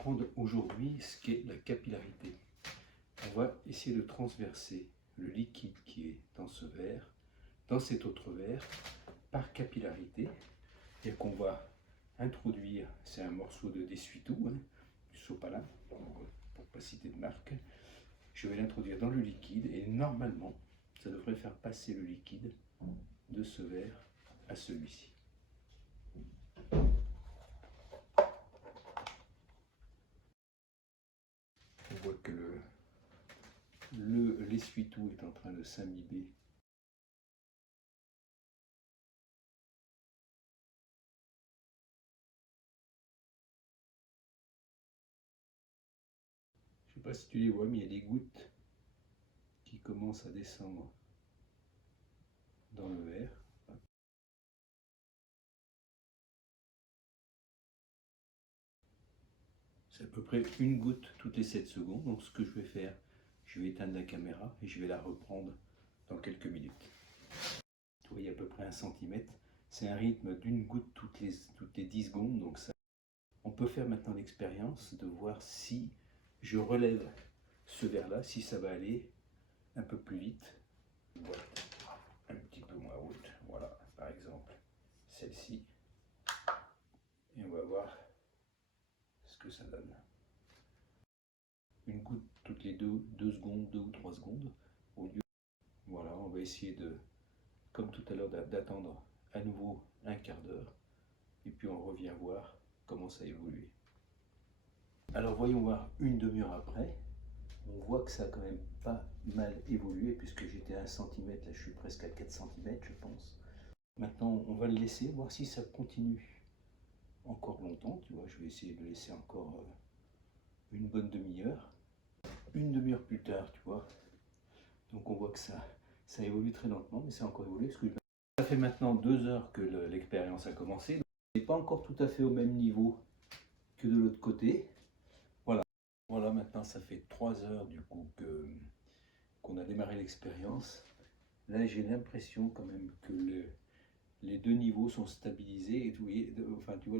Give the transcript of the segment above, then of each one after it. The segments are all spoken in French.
apprendre aujourd'hui ce qu'est la capillarité. On va essayer de transverser le liquide qui est dans ce verre, dans cet autre verre, par capillarité. Et qu'on va introduire, c'est un morceau d'essuie-tout, du sopalin, pour ne pas citer de marque. Je vais l'introduire dans le liquide et normalement, ça devrait faire passer le liquide de ce verre à celui-ci. On voit que l'essuie-tout est en train de s'imbiber. Je ne sais pas si tu les vois, mais il y a des gouttes qui commencent à descendre dans le verre. C'est à peu près une goutte toutes les 7 secondes. Donc ce que je vais faire, je vais éteindre la caméra et je vais la reprendre dans quelques minutes. Tu vois, il y a à peu près 1 centimètre. C'est un rythme d'une goutte toutes les 10 secondes. Donc ça, on peut faire maintenant l'expérience de voir si je relève ce verre-là, si ça va aller un peu plus vite. Voilà. Un petit peu moins haute. Voilà, par exemple, celle-ci. Et on va voir ce que ça donne. Une goutte toutes les 2 secondes, 2 ou 3 secondes. Au lieu, voilà, on va essayer de, comme tout à l'heure, d'attendre à nouveau un quart d'heure. Et puis on revient voir comment ça a évolué. Alors voyons voir une demi-heure après. On voit que ça a quand même pas mal évolué puisque j'étais à 1 cm, là je suis presque à 4 cm je pense. Maintenant on va le laisser, voir si ça continue encore longtemps, tu vois, je vais essayer de laisser encore une bonne demi-heure. Une demi-heure plus tard, tu vois, donc on voit que ça évolue très lentement, mais ça a encore évolué. Parce que ça fait maintenant 2 heures que l'expérience a commencé, donc on n'est pas encore tout à fait au même niveau que de l'autre côté. Voilà. Voilà, maintenant ça fait 3 heures du coup qu'on a démarré l'expérience. Là j'ai l'impression quand même que les deux niveaux sont stabilisés et tout, enfin tu vois,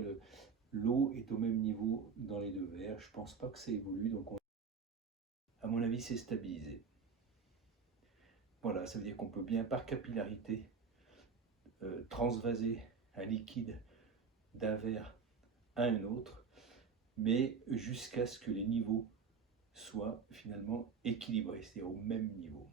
l'eau est au même niveau dans les deux verres. Je pense pas que ça évolue, donc à mon avis c'est stabilisé. Voilà, ça veut dire qu'on peut bien par capillarité transvaser un liquide d'un verre à un autre, mais jusqu'à ce que les niveaux soient finalement équilibrés, c'est-à-dire au même niveau.